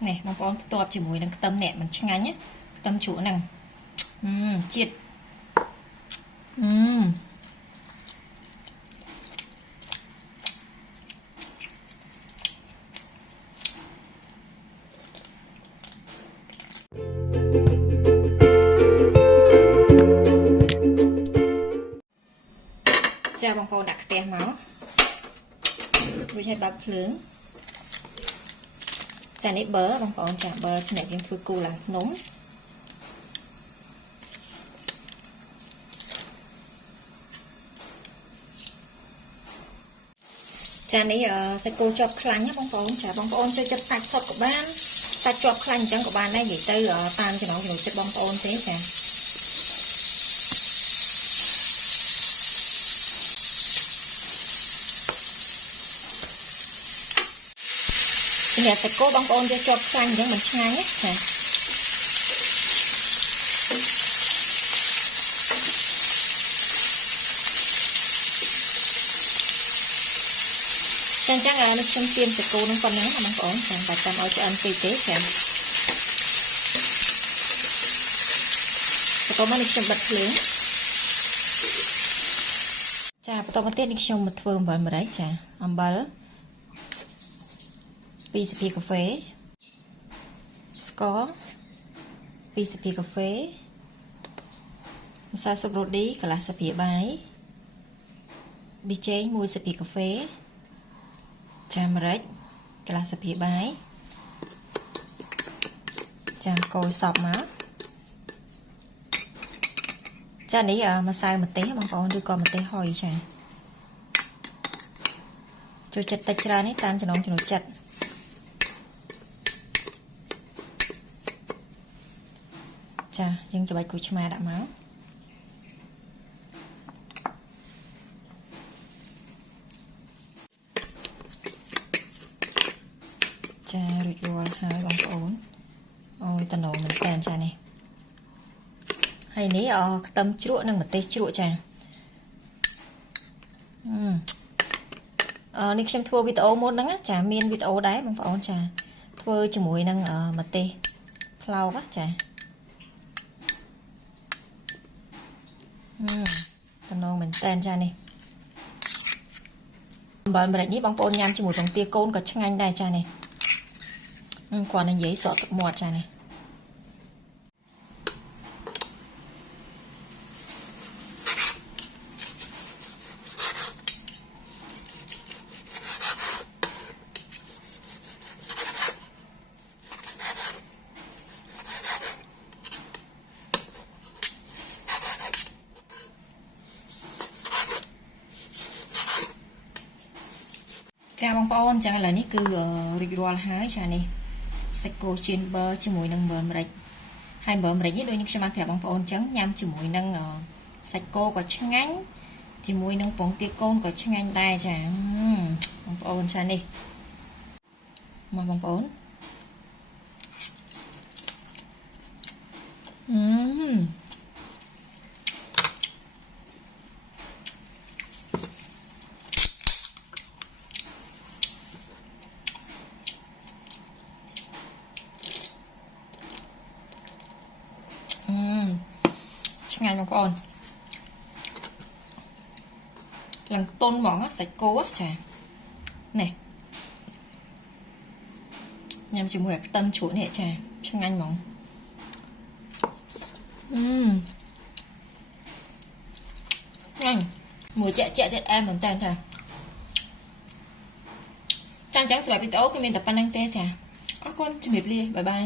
này mong con tọt chỉ mùi đang tâm nè mình chăng nhé tâm chủ năng chiết chào bông con đặt tè máu với hai bắp lướng chả nếp bơ bông con chả bơ xin lại phơi cù là nóng chả này sẽ cô chọc khăn nhé bông con cho chất sạch sọt của bạn sạch chọc khăn chẳng của bạn đây để tư ở tan cho nó rồi chất bông con thế chả xin sẽ cố bông ôn cho chọt xanh để mình khai hết nè chẳng chắc là nó trong tiêm sẽ cố nó còn nắng là bông ôn chẳng và tầm ở cho ăn tùy tế chẳng sẽ có mà được chậm bật lưỡng chà bắt đầu tiên đi trong một phương bởi mà đấy chà âm bờ 2 ស្លាបព្រាកាហ្វេស្ករ2 ស្លាបព្រាកាហ្វេម្សៅស៊ុបរ៉ូឌីកន្លះស្លាបព្រាបាយប៊ីចេង1 ស្លាបព្រាកាហ្វេចាម្រេចកន្លះស្លាបព្រាបាយចាកូរសពមកចានេះម្សៅម្ទេសបងប្អូនឬក៏ម្ទេសហុយចាចូលចិត្តតិចច្រើននេះតាមចំណង់ចំណូលចិត្តចាយើងច្របាច់គូឆ្មាដាក់មកចារួចរាល់ហើយបងប្អូនអូយតំណងមែនតើចានេះហើយនេះខ្ទឹមជ្រក់និងម្ទេសជ្រក់ចានេះខ្ញុំធ្វើវីដេអូមុនហ្នឹងចាមានវីដេអូដែរបងប្អូនចាធ្វើជាមួយនឹងម្ទេសផ្លោកចាតំណងមែនតើចានេះអំបិលម្រេចនេះបងប្អូនញ៉ាំជាមួយពងទាកូនក៏ឆ្ងាញ់ដែរចានេះគាត់និយាយស្រក់ទឹកមាត់ចានេះចាបងប្អូនចឹងឥឡូវនេះគឺរួចរាល់ហើយចានេះសាច់គោជៀនប៊ឺជាមួយនឹងមើមម្រេចហើយមើមម្រេចនេះដូចខ្ញុំបានប្រាប់បងប្អូនចឹងញ៉ាំជាមួយនឹងសាច់គោក៏ឆ្ងាញ់ជាមួយនឹងពងទាកូនក៏ឆ្ងាញ់ដែរចាបងប្អូនចានេះមកបងប្អូនឆ្ងាញ់បងប្អូនឡើងតុនហ្មងសាច់គោចានេះញ៉ាំជាមួយខ្ទឹមជ្រក់នេះចាឆ្ងាញ់ហ្មងឆ្ងាញ់មួយចាក់ទៀតអែមមែនតើចាចឹងសម្រាប់វីដេអូគឺមានតែប៉ុណ្្នឹងទេចាអរគុណជំរាបលាបាយបាយ